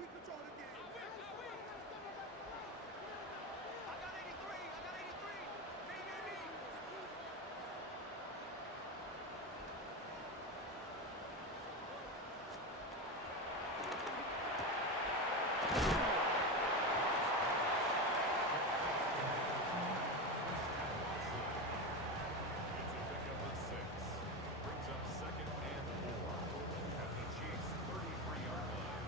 We control the game. I got 83. I got 83. Me. It's a pickup of 6. Brings up 2nd and 4 at the Chiefs' 33-yard line.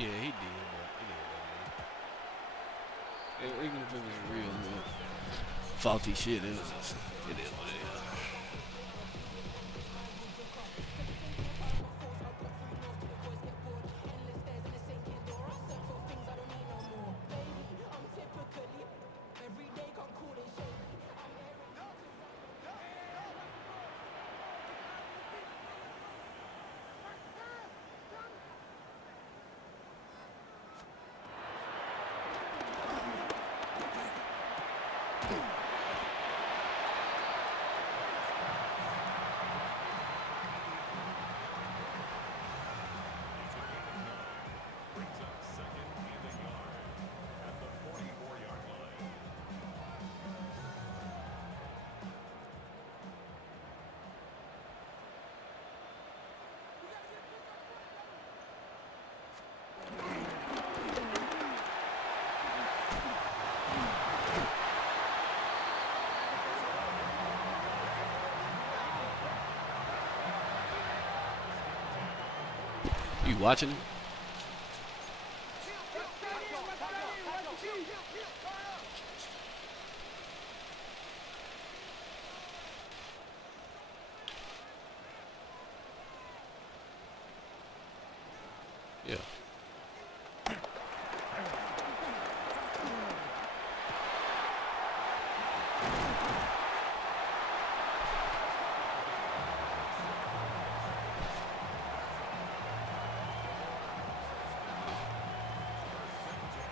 Yeah, he did, but even if it was real faulty shit, it was just, it is what it is. Brings up second and a yard at the 44-yard line. You watching it? Yeah.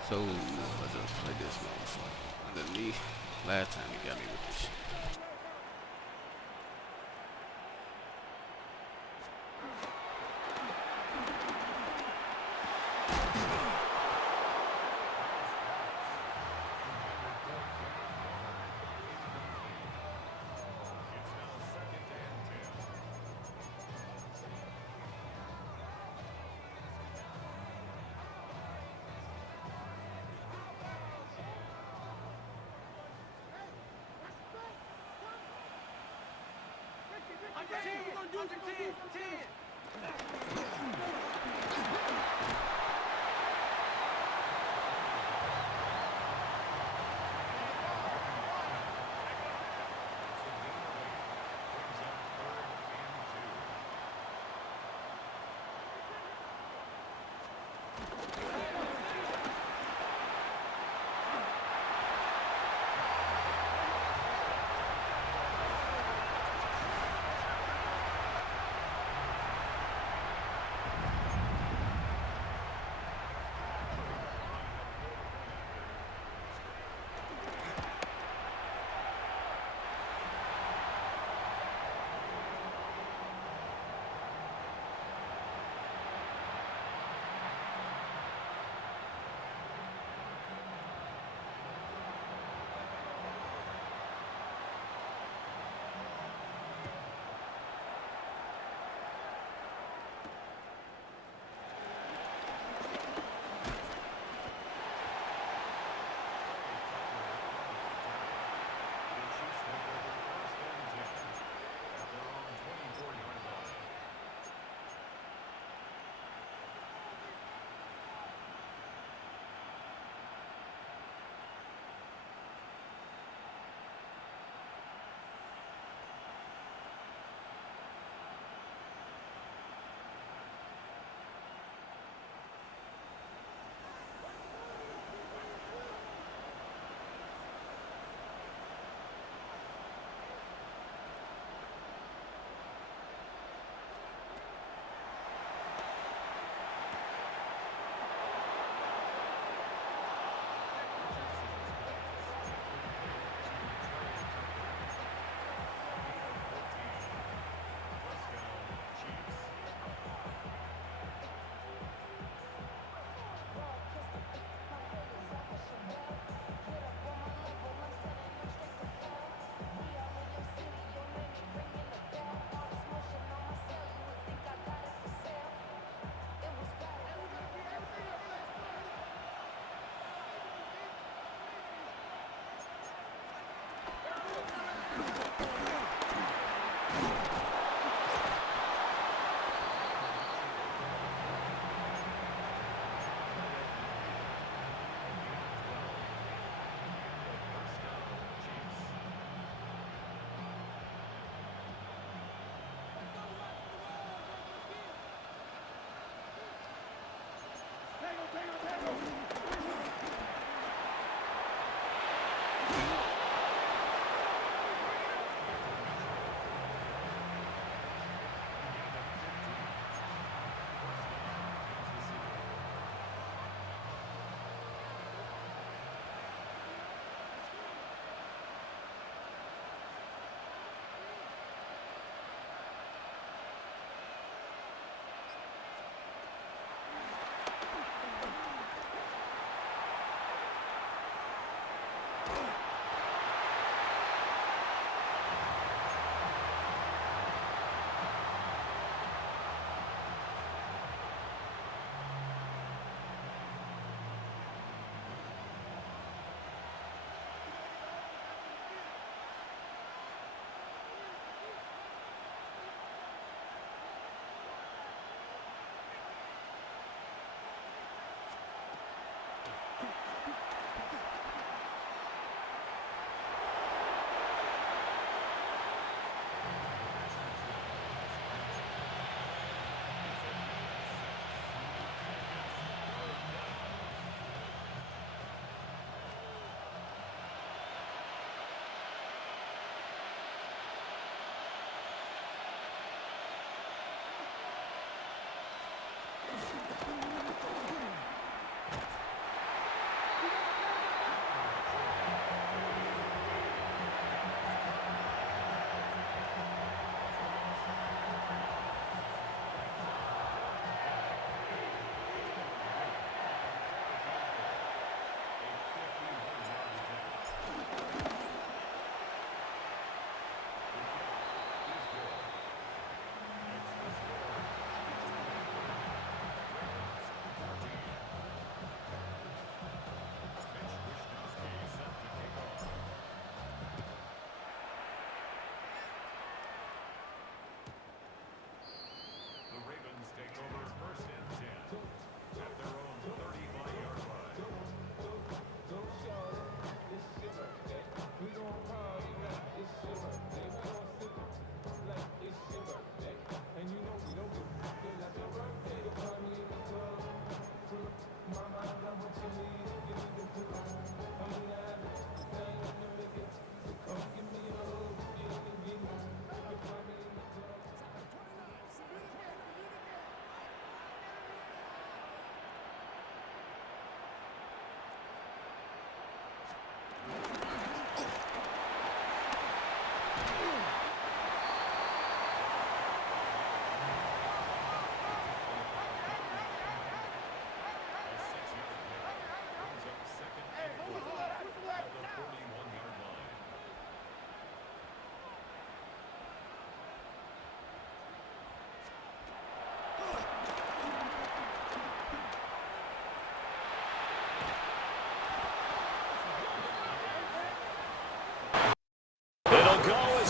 So I just play this motherfucker underneath. Last time he got me with this shit. It's now second and 10. Under 10. Brings up third and 2.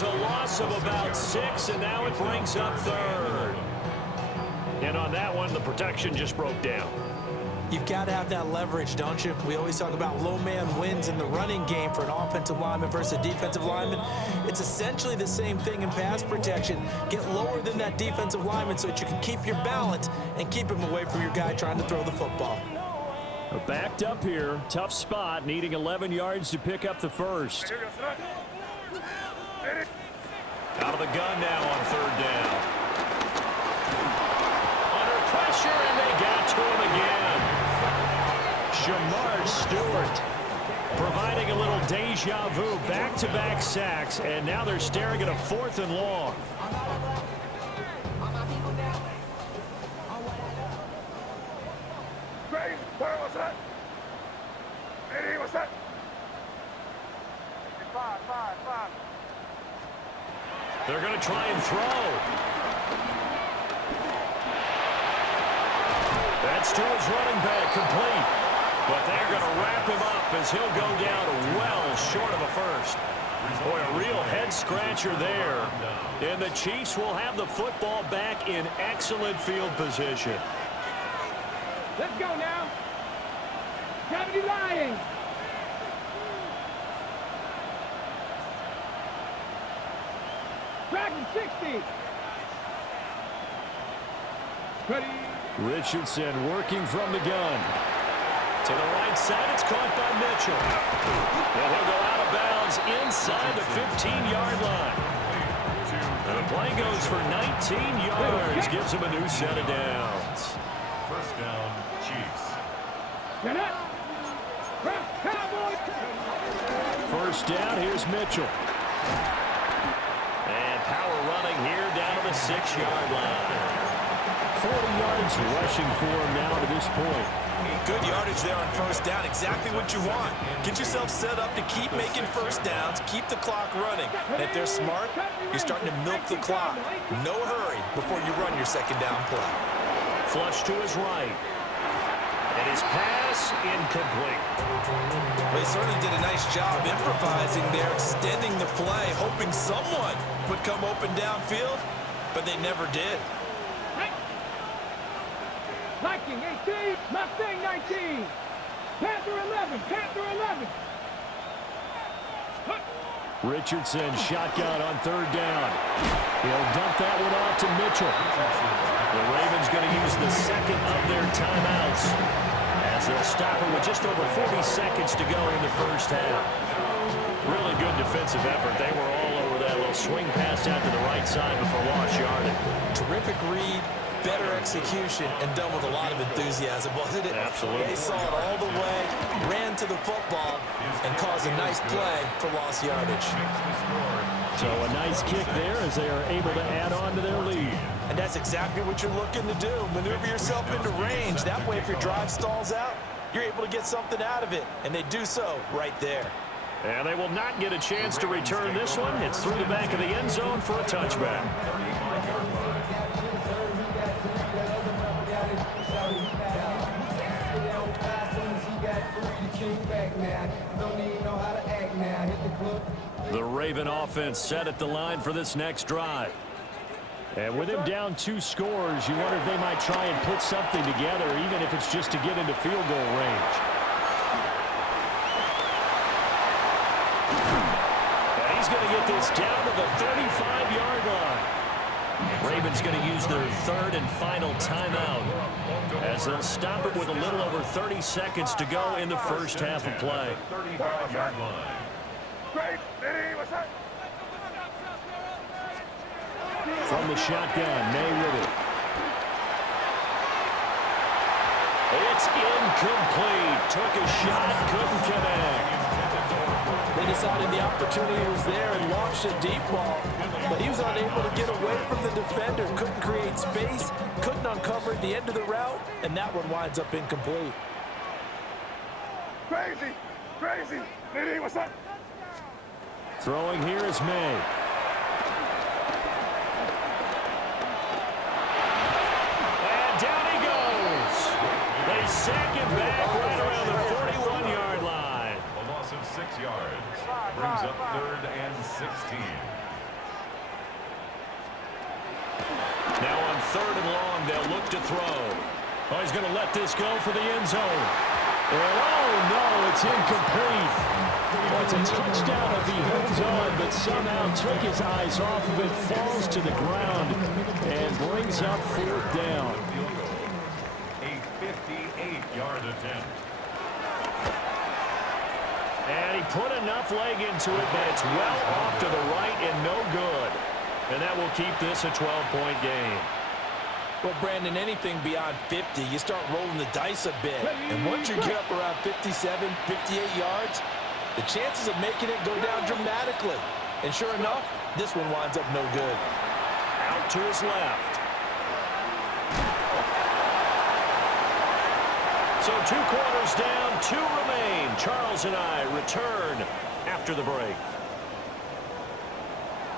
A loss of about 6, and now it brings up third. And on that one, the protection just broke down. You've got to have that leverage, don't you? We always talk about low man wins in the running game for an offensive lineman versus a defensive lineman. It's essentially the same thing in pass protection. Get lower than that defensive lineman so that you can keep your balance and keep him away from your guy trying to throw the football. Backed up here, tough spot, needing 11 yards to pick up the first. Out of the gun now on third down. Under pressure, and they got to him again. Shamar Stewart providing a little deja vu, back-to-back sacks, and now they're staring at a 4th and long. What's that? Hey, what's that? 5. They're going to try and throw. That's to his running back, complete. But they're going to wrap him up as he'll go down well short of a first. Boy, a real head-scratcher there. And the Chiefs will have the football back in excellent field position. Let's go now. Gravity lying. Dragon 60. Ready. Richardson working from the gun. To the right side, it's caught by Mitchell. And he'll go out of bounds inside the 15-yard line. And the play goes for 19 yards, gives him a new set of downs. First down, Chiefs. First down, here's Mitchell. And power running here down to the 6-yard line. 40 yards rushing for him now to this point. Good yardage there on first down, exactly what you want. Get yourself set up to keep making first downs, keep the clock running. And if they're smart, you're starting to milk the clock. No hurry before you run your second down play. Flush to his right. And his pass incomplete. They certainly did a nice job improvising there, extending the play, hoping someone would come open downfield, but they never did. Viking 18, Mustang 19. Panther 11, Panther 11. Richardson shotgun on third down. He'll dump that one off to Mitchell. The Ravens going to use the second of their timeouts as they'll stop it with just over 40 seconds to go in the first half. Really good defensive effort. They were all over that little swing pass out to the right side before lost yardage. Terrific read, better execution, and done with a lot of enthusiasm, wasn't it? Absolutely. They saw it all the way, ran to the football, and caused a nice play for lost yardage. So a nice kick there as they are able to add on to their lead. And that's exactly what you're looking to do. Maneuver yourself into range. That way, if your drive stalls out, you're able to get something out of it. And they do so right there. And they will not get a chance to return this one. It's through the back of the end zone for a touchback. The Raven offense set at the line for this next drive. And with him down 2 scores, you wonder if they might try and put something together, even if it's just to get into field goal range. And he's going to get this down to the 35-yard line. Ravens going to use their third and final timeout as they'll stop it with a little over 30 seconds to go in the first half of play. 35-yard line. From the shotgun, May with it. It's incomplete. Took a shot, couldn't connect. They decided the opportunity was there and launched a deep ball, but he was unable to get away from the defender, couldn't create space, couldn't uncover the end of the route, and that one winds up incomplete. Crazy, crazy. Nitty, what's up? Throwing here is May. And down he goes. They sack him back right around the 41-yard line. A loss of 6 yards. Brings up 3rd and 16. Now on 3rd and long, they'll look to throw. Oh, he's going to let this go for the end zone. Oh, no, it's incomplete. Well, it's a touchdown if he holds on, but somehow took his eyes off of it, falls to the ground, and brings up 4th down. A 58-yard attempt. And he put enough leg into it, but it's well off to the right and no good. And that will keep this a 12-point game. Well, Brandon, anything beyond 50, you start rolling the dice a bit. And once you get up around 57, 58 yards, the chances of making it go down dramatically. And sure enough, this one winds up no good. Out to his left. So 2 quarters down, 2 remain. Charles and I return after the break.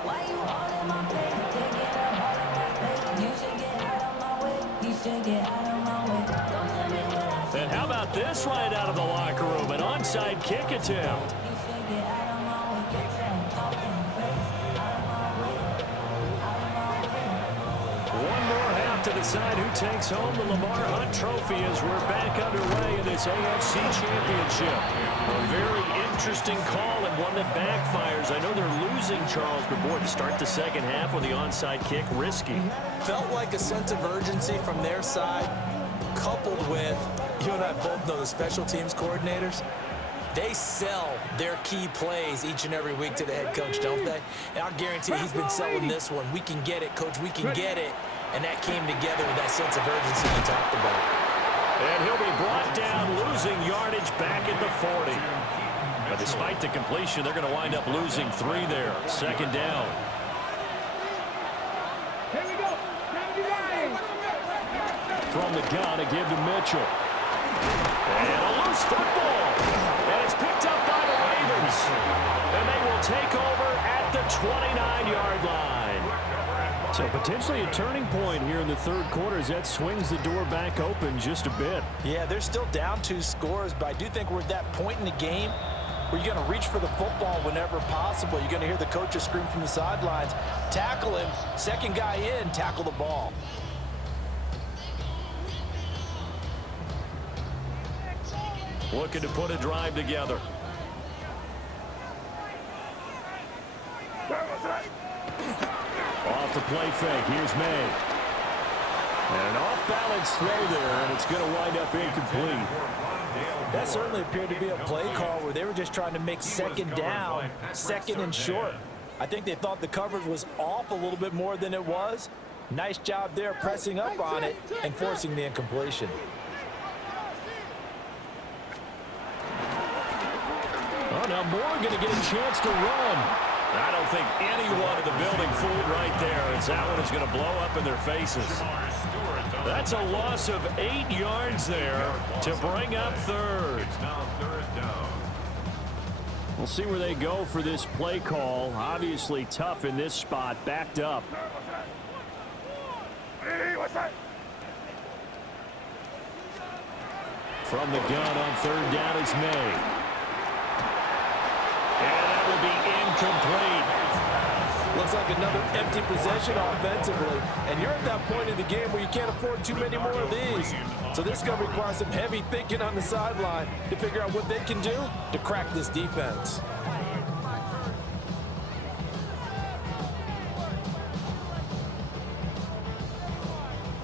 Why you all in my face? Take it up all in my face. You should get out of my way. You should get out of my way. Don't tell me what I should. And how about this right out of the locker room? An onside kick attempt. You should get out of my way. Get some talk in the face. Out of my way. Out of my way. One more half to decide who takes home the Lamar Hunt Trophy as we're back underway in this AFC Championship. A very interesting call and one that backfires. I know they're losing, Charles, but boy, to start the second half with the onside kick, risky. Felt like a sense of urgency from their side, coupled with You and I both know the special teams coordinators, they sell their key plays each and every week to the head coach, don't they? And I'll guarantee he's been selling this one. We can get it, coach, we can get it. And that came together with that sense of urgency you talked about. And he'll be brought down, losing yardage back at the 40. But despite the completion, they're going to wind up losing 3 there. Second down. Here we go. From the gun, a give to Mitchell. And a loose football. And it's picked up by the Ravens. And they will take over at the 29-yard line. So potentially a turning point here in the third quarter as that swings the door back open just a bit. Yeah, they're still down 2 scores, but I do think we're at that point in the game where you're going to reach for the football whenever possible. You're going to hear the coaches scream from the sidelines, tackle him, second guy in, tackle the ball. Looking to put a drive together. Off the play fake. Here's May. And an off-balance throw there, and it's going to wind up incomplete. That certainly appeared to be a play call where they were just trying to make second down, second and short. I think they thought the coverage was off a little bit more than it was. Nice job there pressing up on it and forcing the incompletion. Oh, now Moore going to get a chance to run. I don't think anyone in the building fooled right there, as that one is going to blow up in their faces. That's a loss of 8 yards there to bring up third. We'll see where they go for this play call. Obviously tough in this spot, backed up. From the gun on third down is May. And that will be incomplete. Looks like another empty possession offensively. And you're at that point in the game where you can't afford too many more of these. So this is going to require some heavy thinking on the sideline to figure out what they can do to crack this defense.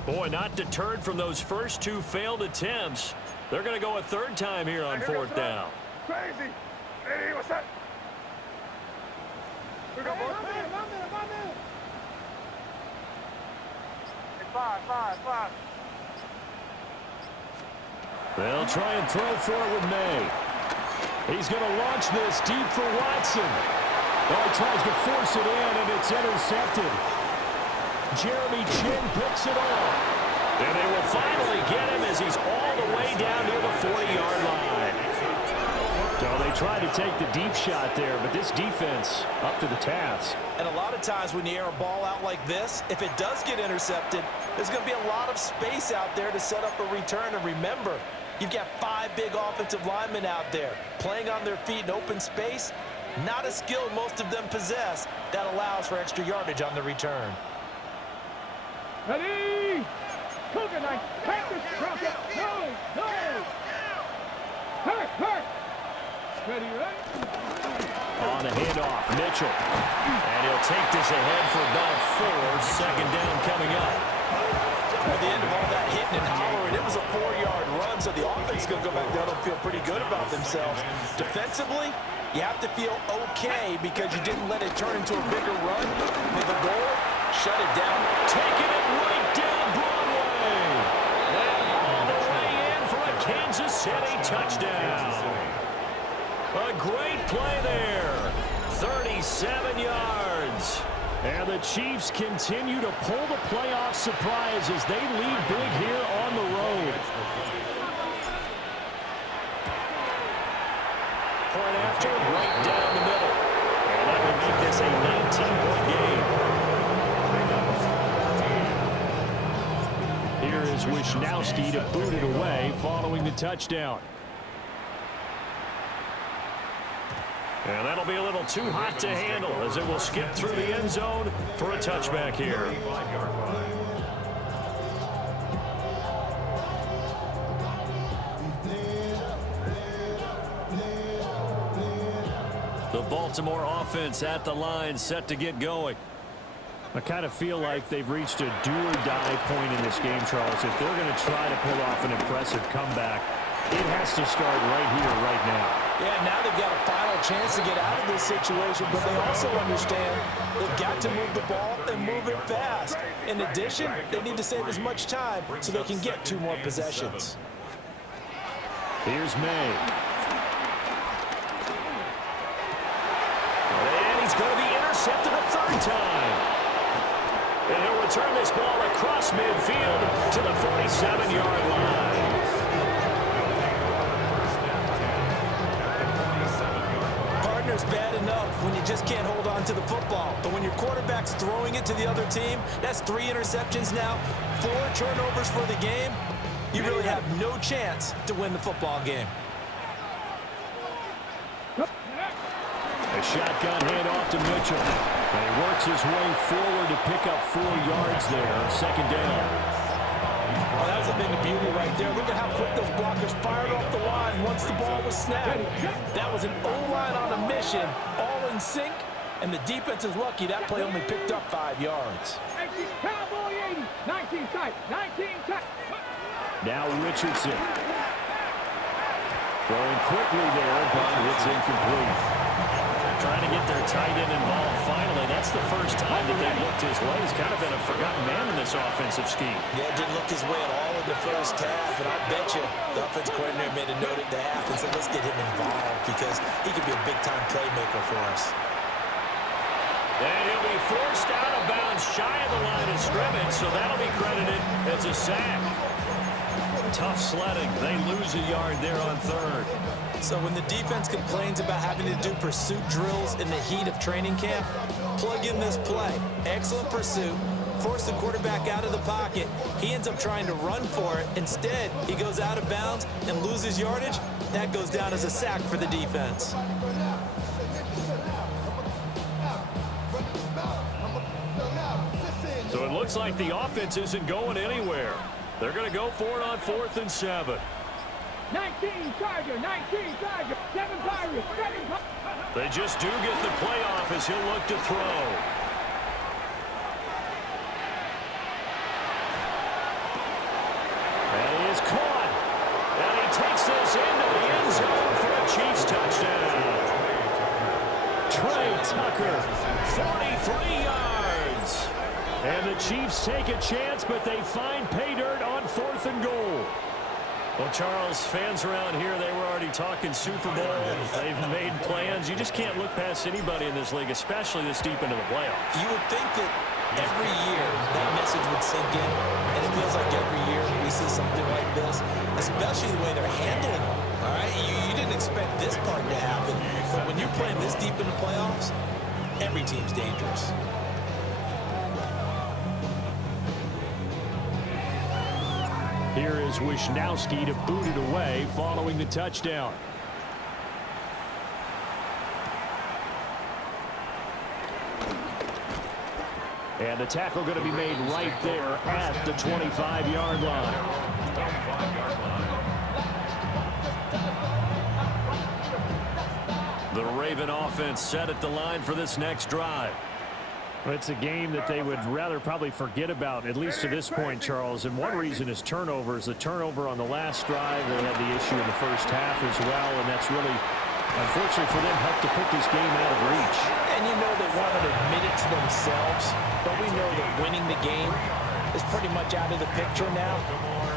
Boy, not deterred from those first 2 failed attempts. They're going to go a third time here on fourth down. Crazy. Hey, what's that? We got more. Five. They'll try and throw for it with May. He's going to launch this deep for Watson. Well, he tries to force it in, and it's intercepted. Jeremy Chin picks it off. And they will finally get him as he's all the way down near the 40-yard line. So they tried to take the deep shot there, but this defense up to the task. And a lot of times when you air a ball out like this, if it does get intercepted, there's going to be a lot of space out there to set up a return. And remember, you've got 5 big offensive linemen out there playing on their feet in open space. Not a skill most of them possess that allows for extra yardage on the return. Ready? Cougar knife. Practice. Drop it. No. Hurt. Ready, right? On the handoff, Mitchell. And he'll take this ahead for about 4. Second down coming up. At the end of all that hitting and hollering, it was a 4-yard run, so the offense is going to go back down and feel pretty good about themselves. Defensively, you have to feel okay because you didn't let it turn into a bigger run. With the goal, shut it down. Taking it right down Broadway. And all the way in for a Kansas City touchdown. A great play there. 37 yards. And the Chiefs continue to pull the playoff surprise as they lead big here on the road. Point after, right down the middle. And that would make this a 19-point game. Here is Wisnowski to boot it away following the touchdown. And that'll be a little too hot to handle as it will skip through the end zone for a touchback here. The Baltimore offense at the line, set to get going. I kind of feel like they've reached a do-or-die point in this game, Charles. If they're going to try to pull off an impressive comeback, it has to start right here, right now. Yeah, now they've got a final chance to get out of this situation, but they also understand they've got to move the ball and move it fast. In addition, they need to save as much time so they can get 2 more possessions. Here's May. And he's going to be intercepted a 3rd time. And he'll return this ball across midfield to the 47-yard line. Partner's bad enough when you just can't hold on to the football. But when your quarterback's throwing it to the other team, that's 3 interceptions now, 4 turnovers for the game. You really have no chance to win the football game. A shotgun handoff to Mitchell. And he works his way forward to pick up 4 yards there on 2nd down. Well, that was a bit of beauty right there. Look at how quick those blockers fired off the line once the ball was snapped. That was an O-line on a mission, all in sync, and the defense is lucky that play only picked up 5 yards. Cowboy 80, 19 tight, 19 tight. Now Richardson. Throwing quickly there, but it's incomplete. Trying to get their tight end involved finally. That's the first time that they've looked his way. He's kind of been a forgotten man in this offensive scheme. Yeah, didn't look his way at all in the first half, and I bet you the offensive coordinator made a note at the half and said, let's get him involved because he could be a big-time playmaker for us. And he'll be forced out of bounds shy of the line of scrimmage, so that'll be credited as a sack. Tough sledding. They lose a yard there on 3rd. So when the defense complains about having to do pursuit drills in the heat of training camp, plug in this play. Excellent pursuit. Force the quarterback out of the pocket. He ends up trying to run for it. Instead, he goes out of bounds and loses yardage. That goes down as a sack for the defense. So it looks like the offense isn't going anywhere. They're going to go for it on 4th and 7. 19 Charger, 19 Charger, 7 Pirates, 7 Pirates. They just do get the playoff as he'll look to throw. And he is caught. And he takes this into the end zone for a Chiefs touchdown. Trey Tucker, 43 yards. And the Chiefs take a chance, but they find pay dirt on 4th and goal. Well, Charles, fans around here, they were already talking Super Bowl. They've made plans. You just can't look past anybody in this league, especially this deep into the playoffs. You would think that every year that message would sink in, and it feels like every year we see something like this, especially the way they're handling it. All right, you didn't expect this part to happen, but when you're playing this deep in the playoffs, every team's dangerous. Here is Wisnowski to boot it away following the touchdown. And the tackle going to be made right there at the 25-yard line. The Raven offense set at the line for this next drive. It's a game that they would rather probably forget about, at least to this point, Charles. And one reason is turnovers. The turnover on the last drive, they had the issue in the first half as well, and that's really, unfortunately for them, helped to put this game out of reach. And you know they want to admit it to themselves, but we know that winning the game is pretty much out of the picture now.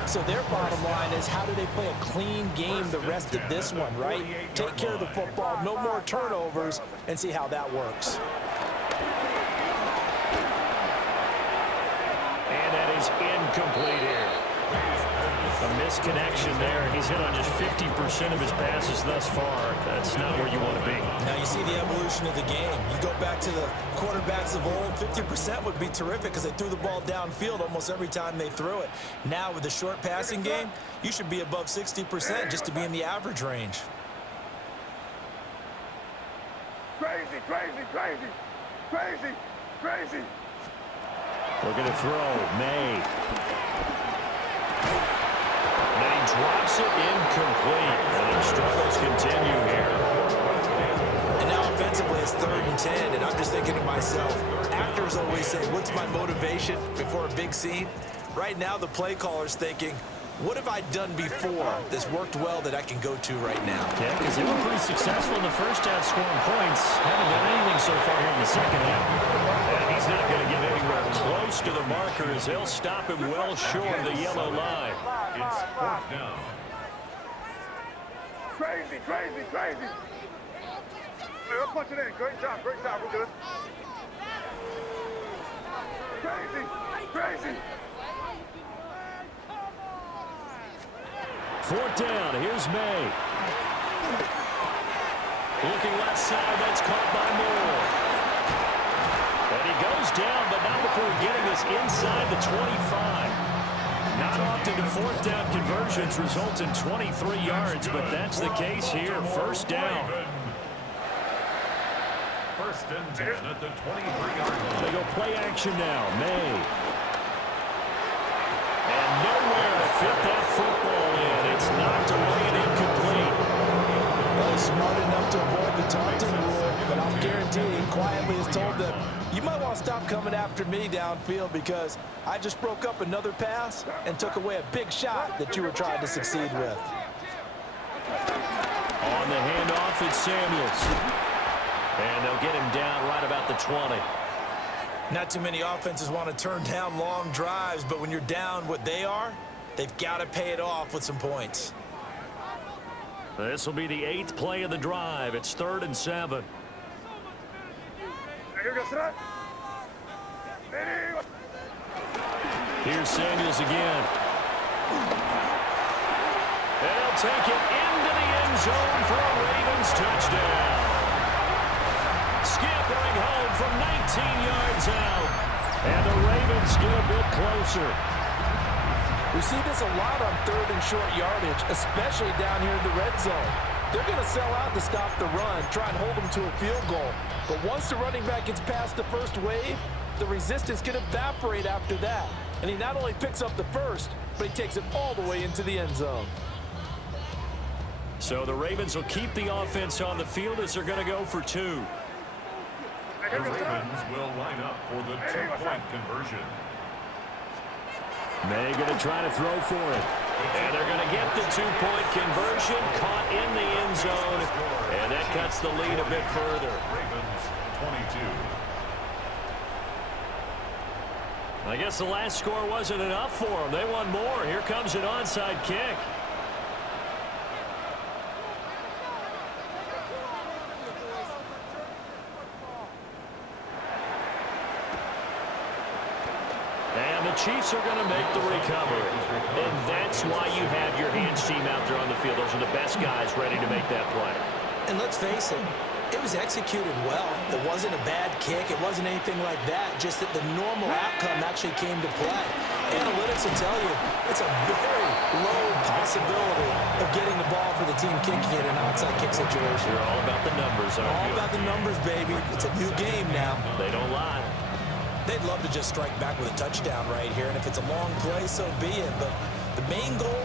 So their bottom line is, how do they play a clean game the rest of this one, right? Take care of the football, no more turnovers, and see how that works. And that is incomplete here. A misconnection there. He's hit on just 50% of his passes thus far. That's not where you want to be. Now you see the evolution of the game. You go back to the quarterbacks of old, 50% would be terrific because they threw the ball downfield almost every time they threw it. Now with the short passing game, you should be above 60% just to be in the average range. Crazy, crazy, crazy, crazy, crazy. Looking to throw. May. And he drops it incomplete. And their struggles continue here. And now Offensively, it's 3rd and 10, and I'm just thinking to myself, actors always say, what's my motivation before a big scene? Right now, the play caller's thinking, what have I done before that's worked well that I can go to right now? Yeah, because they were pretty successful in the first half scoring points. Haven't done anything so far here in the second half. And he's not going to get anywhere close to the marker as they'll stop him well short of the yellow line. It's 4th down. Crazy, crazy, crazy. Let's punch it in. Great job, we're good. Crazy, crazy. 4th down, here's May. Looking left side, that's caught by Moore. And he goes down, but not before getting this inside the 25. Not often do 4th down conversions result in 23 yards, but that's the case here. 1st down. 1st and 10 at the 23-yard line. They go play action now. May. And nowhere to fit that football in. It's knocked away and incomplete. Well, he's smart enough to avoid the taunting rule, but I'm guaranteeing quietly has told them, you might want to stop coming after me downfield because I just broke up another pass and took away a big shot that you were trying to succeed with. On the handoff, it's Samuels. And they'll get him down right about the 20. Not too many offenses want to turn down long drives, but when you're down what they are, they've got to pay it off with some points. This will be the 8th play of the drive. It's 3rd and 7. Here's Samuels again. They'll take it into the end zone for a Ravens touchdown. Scampering home from 19 yards out. And the Ravens get a bit closer. We see this a lot on 3rd and short yardage, especially down here in the red zone. They're going to sell out to stop the run, try and hold them to a field goal. But once the running back gets past the first wave, the resistance can evaporate after that. And he not only picks up the first, but he takes it all the way into the end zone. So the Ravens will keep the offense on the field as they're going to go for 2. The Ravens will line up for the 2-point conversion. May going to try to throw for it. And they're going to get the 2-point conversion, caught in the end zone. And that cuts the lead a bit further. Ravens 22. I guess the last score wasn't enough for them. They want more. Here comes an onside kick. And the Chiefs are going to make the recovery. And that's why you have your hands team out there on the field. Those are the best guys ready to make that play. And let's face it, it was executed well. It wasn't a bad kick. It wasn't anything like that. Just that the normal outcome actually came to play. Analytics will tell you it's a very low possibility of getting the ball for the team kicking it in an onside kick situation. You're all about the numbers, aren't you? All about the numbers, baby. It's a new game now. They don't lie. They'd love to just strike back with a touchdown right here, and if it's a long play, so be it. But the main goal,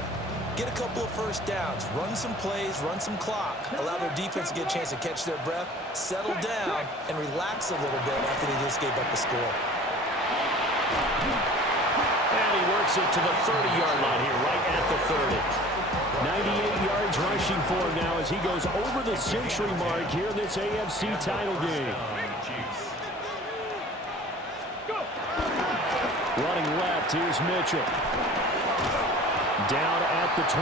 get a couple of first downs, run some plays, run some clock, allow their defense to get a chance to catch their breath, settle down, and relax a little bit after they just gave up a score. And he works it to the 30-yard line here, right at the 30. 98 yards rushing for him now as he goes over the century mark here in this AFC title game. Running left, here's Mitchell. Down at the 25.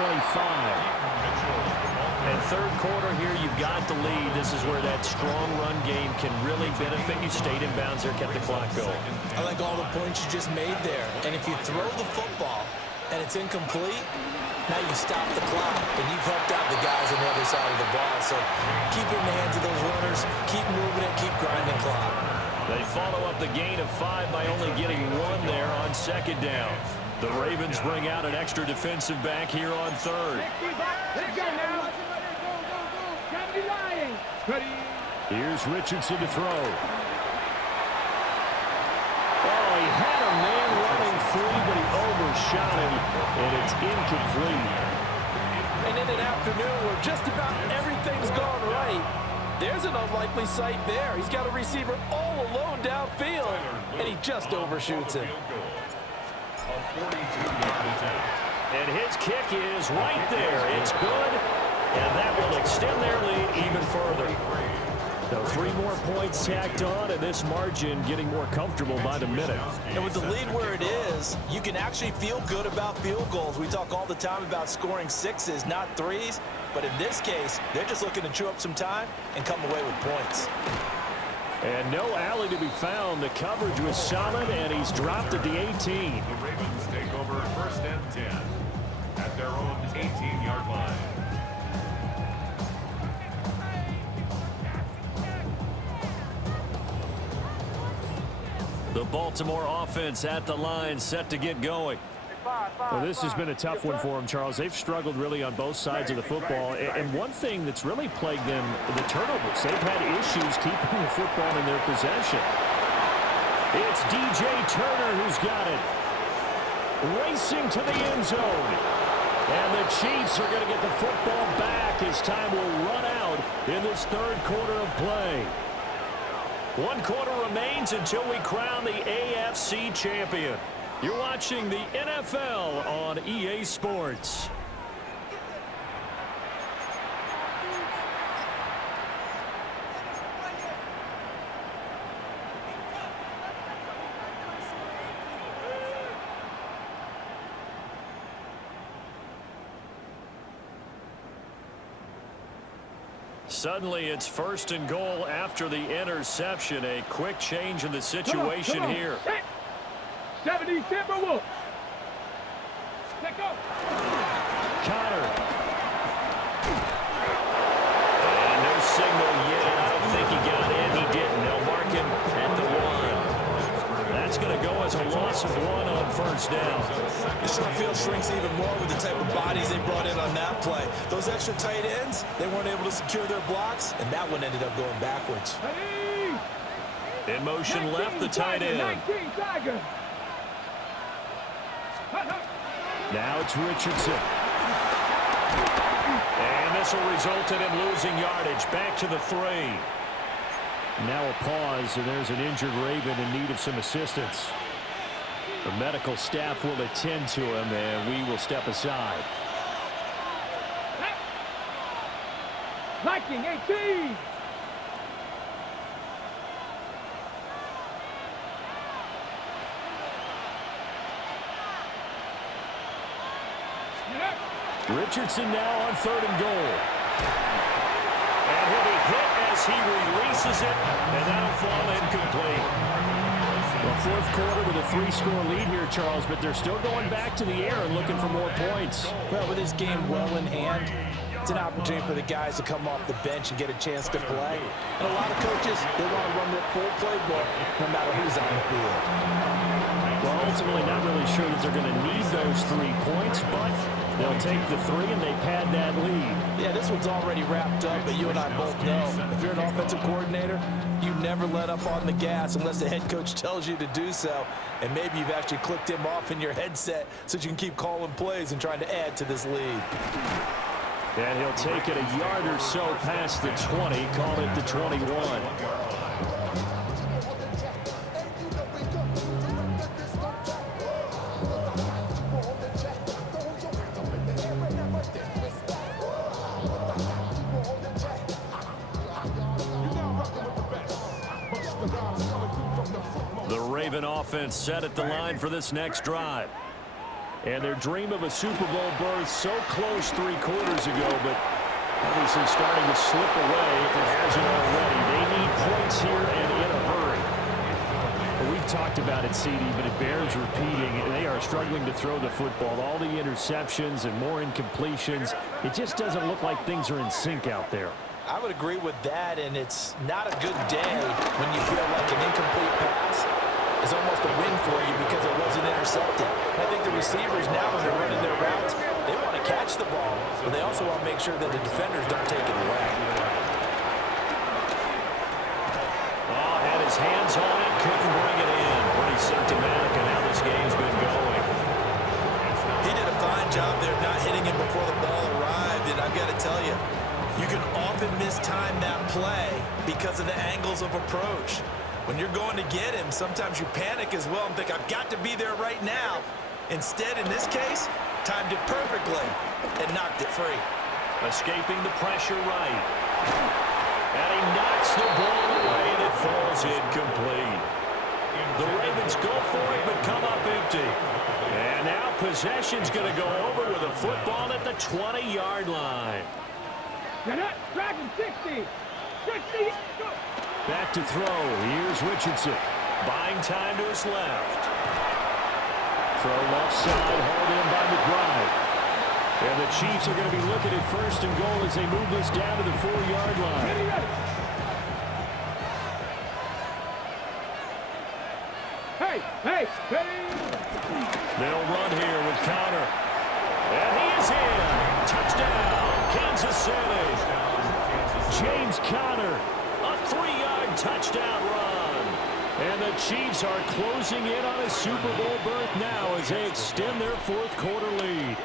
And third quarter here, you've got the lead. This is where that strong run game can really benefit you. Stayed in bounds there, kept the clock going. I like all the points you just made there. And if you throw the football and it's incomplete, now you stop the clock and you've helped out the guys on the other side of the ball. So keep it in the hands of those runners, keep moving it, keep grinding clock. They follow up the gain of 5 by only getting 1 there on second down. The Ravens bring out an extra defensive back here on third. Let's go now. Here's Richardson to throw. Oh, he had a man running free, but he overshot him, and it's incomplete. And in an afternoon where just about everything's gone right, There's an unlikely sight there. He's got a receiver all alone downfield, and he just overshoots him. And his kick is right there. It's good, and that will extend their lead even further. So 3 more points tacked on, and this margin getting more comfortable by the minute. And with the lead where it is, you can actually feel good about field goals. We talk all the time about scoring 6s, not 3s. But in this case, they're just looking to chew up some time and come away with points. And no alley to be found. The coverage was solid, and he's dropped at the 18. The Ravens take over 1st and 10 at their own 18-yard line. The Baltimore offense at the line, set to get going. Well, this has been a tough one for them, Charles. They've struggled really on both sides of the football. And one thing that's really plagued them, the turnovers. They've had issues keeping the football in their possession. It's DJ Turner who's got it. Racing to the end zone. And the Chiefs are going to get the football back as time will run out in this 3rd quarter of play. 1 quarter remains until we crown the AFC champion. You're watching the NFL on EA Sports. Suddenly, it's 1st and goal after the interception. A quick change in the situation come on. here. 70 Timberwolves. Let go. Connor. And no signal yet. I don't think he got in. He didn't. They'll mark him at the 1. That's going to go as a loss of 1 on 1st down. The short field shrinks even more with the type of bodies they brought in on that play. Those extra tight ends, they weren't able to secure their blocks, and that one ended up going backwards. In motion left, the tight end. 19 Tiger. Now it's Richardson. And this will result in him losing yardage. Back to the 3. Now a pause, and there's an injured Raven in need of some assistance. The medical staff will attend to him, and we will step aside. Viking 18. Richardson now on 3rd and goal. And he'll be hit as he releases it, and that'll fall incomplete. Well, 4th quarter with a 3-score lead here, Charles, but they're still going back to the air and looking for more points. Well, with this game well in hand, it's an opportunity for the guys to come off the bench and get a chance to play. And a lot of coaches, they want to run their full playbook no matter who's on the field. Well, ultimately not really sure that they're going to need those 3 points, but they'll take the 3 and they pad that lead. Yeah, this one's already wrapped up, but you and I both know if you're an offensive coordinator, you never let up on the gas unless the head coach tells you to do so. And maybe you've actually clicked him off in your headset so that you can keep calling plays and trying to add to this lead. And he'll take it a yard or so past the 20, call it the 21. The Raven offense set at the line for this next drive. And their dream of a Super Bowl berth so close 3 quarters ago, but obviously starting to slip away if it hasn't already. They need points here and in a hurry. Well, we've talked about it, CD, but it bears repeating. They are struggling to throw the football. All the interceptions and more incompletions. It just doesn't look like things are in sync out there. I would agree with that, and it's not a good day when you feel like an incomplete pass is almost a win for you because it wasn't intercepted. I think the receivers now, when they're running their routes, they want to catch the ball, but they also want to make sure that the defenders don't take it away. Oh, had his hands on it, couldn't bring it in. Pretty symptomatic of how this game's been going. He did a fine job there not hitting him before the ball arrived, and I've got to tell you, You can often mistime that play because of the angles of approach. When you're going to get him, sometimes you panic as well and think, I've got to be there right now. Instead, in this case, timed it perfectly and knocked it free. Escaping the pressure right. And he knocks the ball away and it falls incomplete. The Ravens go for it but come up empty. And now possession's going to go over with a football at the 20-yard line. You're not dragging 60. 60. Go. Back to throw. Here's Richardson. Buying time to his left. Throw left side, hauled in by McBride. And the Chiefs are going to be looking at first and goal as they move this down to the 4-yard line. Ready, ready. Hey, hey, hey. They'll run here with Conner. And he is in. Touchdown, Kansas City. James Conner, a 3-yard touchdown run. And the Chiefs are closing in on a Super Bowl berth now as they extend their fourth-quarter lead.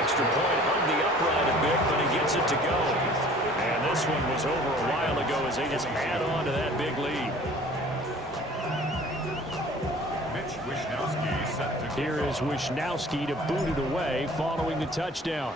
Extra point hugged the upright a bit, but he gets it to go. And this one was over a while ago as they just add on to that big lead. Wishnowski set to Here is Wishnowski to boot it away following the touchdown.